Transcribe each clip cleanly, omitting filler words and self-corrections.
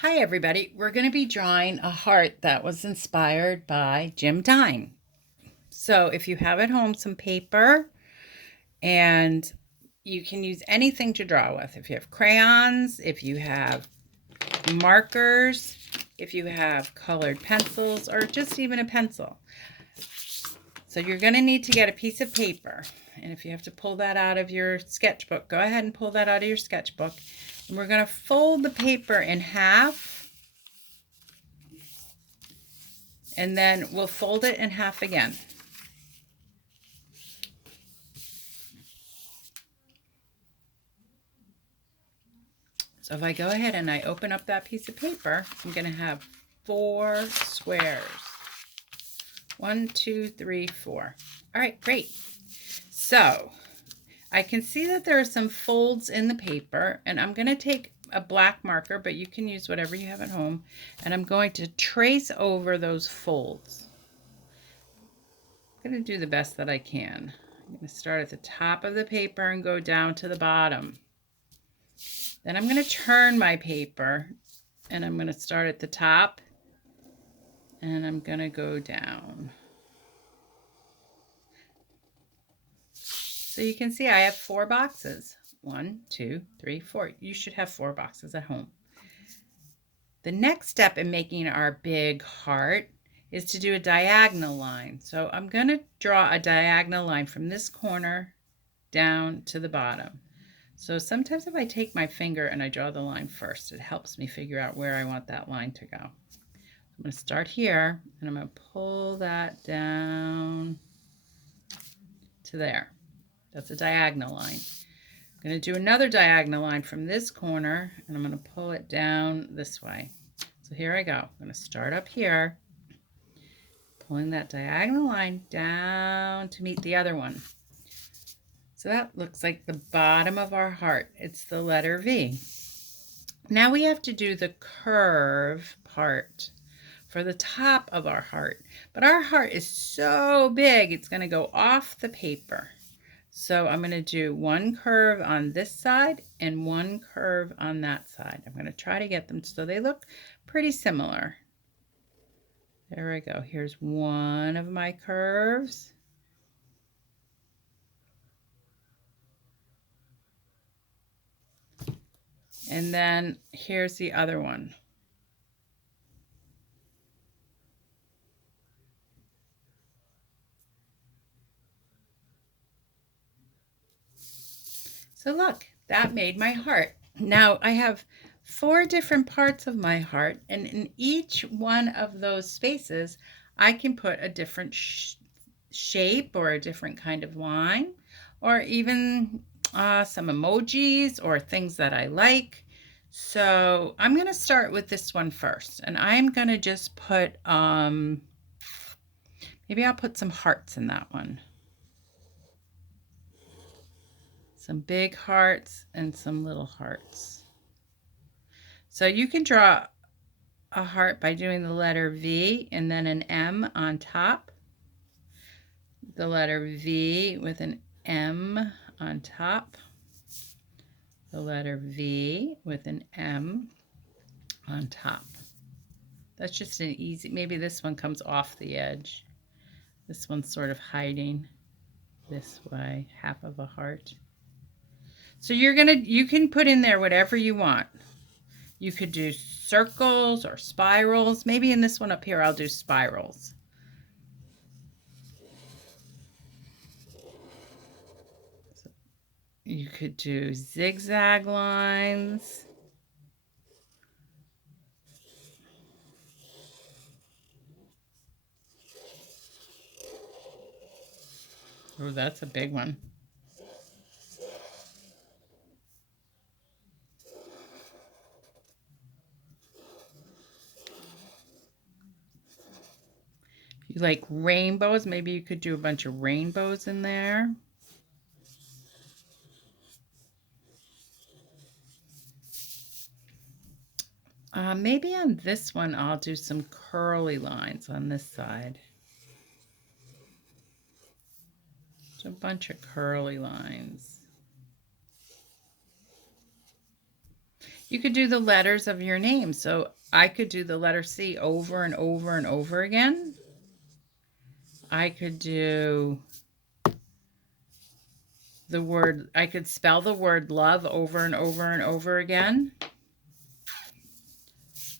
Hi everybody, we're going to be drawing a heart that was inspired by Jim Dine. So if you have at home some paper, and you can use anything to draw with. If you have crayons, if you have markers, if you have colored pencils, or just even a pencil. So you're going to need to get a piece of paper. And if you have to pull that out of your sketchbook, go ahead and pull that out of your sketchbook. And we're going to fold the paper in half, and then we'll fold it in half again. So if I go ahead and I open up that piece of paper, I'm going to have 4 squares. 1, 2, 3, 4. All right, great. So I can see that there are some folds in the paper, and I'm going to take a black marker, but you can use whatever you have at home, and I'm going to trace over those folds. I'm going to do the best that I can. I'm going to start at the top of the paper and go down to the bottom. Then I'm going to turn my paper, and I'm going to start at the top, and I'm going to go down. So you can see I have 4 boxes. 1, 2, 3, 4. You should have 4 boxes at home. The next step in making our big heart is to do a diagonal line. So I'm going to draw a diagonal line from this corner down to the bottom. So sometimes if I take my finger and I draw the line first, it helps me figure out where I want that line to go. I'm going to start here, and I'm going to pull that down to there. That's a diagonal line. I'm going to do another diagonal line from this corner, and I'm going to pull it down this way. So here I go. I'm going to start up here, pulling that diagonal line down to meet the other one. So that looks like the bottom of our heart. It's the letter V. Now we have to do the curve part for the top of our heart. But our heart is so big, it's going to go off the paper. So I'm going to do one curve on this side and one curve on that side. I'm going to try to get them so they look pretty similar. There we go. Here's one of my curves. And then here's the other one. So look, that made my heart. Now I have 4 different parts of my heart, and in each one of those spaces, I can put a different shape or a different kind of line, or even some emojis or things that I like. So I'm going to start with this one first, and I'm going to just put, maybe I'll put some hearts in that one. Some big hearts and some little hearts. So you can draw a heart by doing the letter V and then an M on top. The letter V with an M on top. The letter V with an M on top. That's just an easy, maybe this one comes off the edge. This one's sort of hiding this way, half of a heart. So you can put in there whatever you want. You could do circles or spirals. Maybe in this one up here, I'll do spirals. You could do zigzag lines. Oh, that's a big one. If you like rainbows, maybe you could do a bunch of rainbows in there. Maybe on this one, I'll do some curly lines on this side. Just a bunch of curly lines. You could do the letters of your name. So I could do the letter C over and over and over again. I could do the word, I could spell the word love over and over and over again.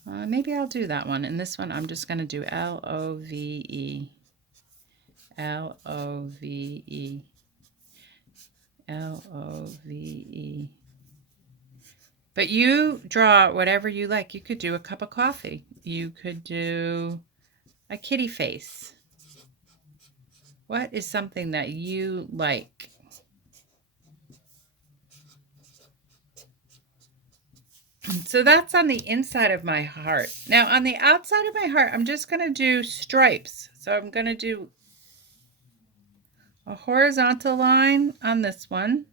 Maybe I'll do that one. And this one, I'm just going to do L-O-V-E. L-O-V-E. L-O-V-E. But you draw whatever you like. You could do a cup of coffee. You could do a kitty face. What is something that you like? So that's on the inside of my heart. Now on the outside of my heart, I'm just going to do stripes. So I'm going to do a horizontal line on this one.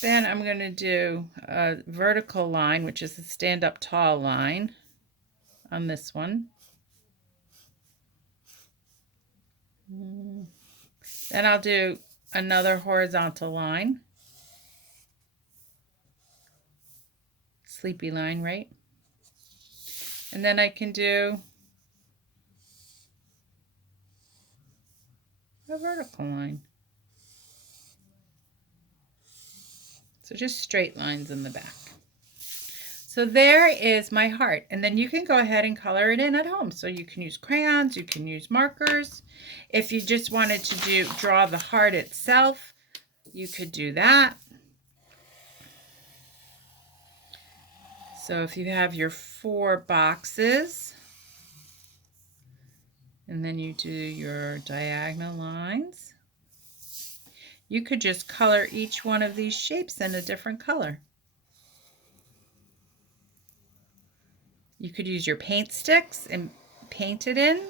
Then I'm going to do a vertical line, which is a stand up tall line on this one. Then I'll do another horizontal line. Sleepy line, right? And then I can do a vertical line. So just straight lines in the back. So there is my heart. And then you can go ahead and color it in at home. So you can use crayons, you can use markers. If you just wanted to draw the heart itself, you could do that. So if you have your 4 boxes, and then you do your diagonal lines, you could just color each one of these shapes in a different color. You could use your paint sticks and paint it in.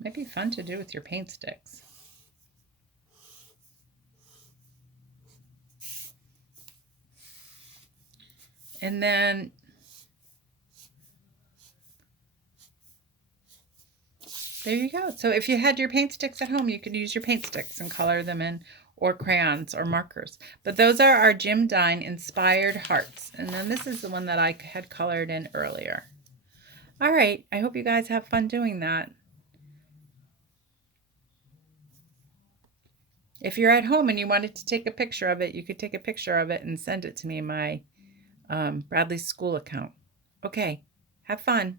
Might be fun to do with your paint sticks. And then there you go. So if you had your paint sticks at home, you could use your paint sticks and color them in, or crayons or markers. But those are our Jim Dine inspired hearts. And then this is the one that I had colored in earlier. All right, I hope you guys have fun doing that. If you're at home and you wanted to take a picture of it, you could take a picture of it and send it to me in my Bradley School account. Okay, have fun.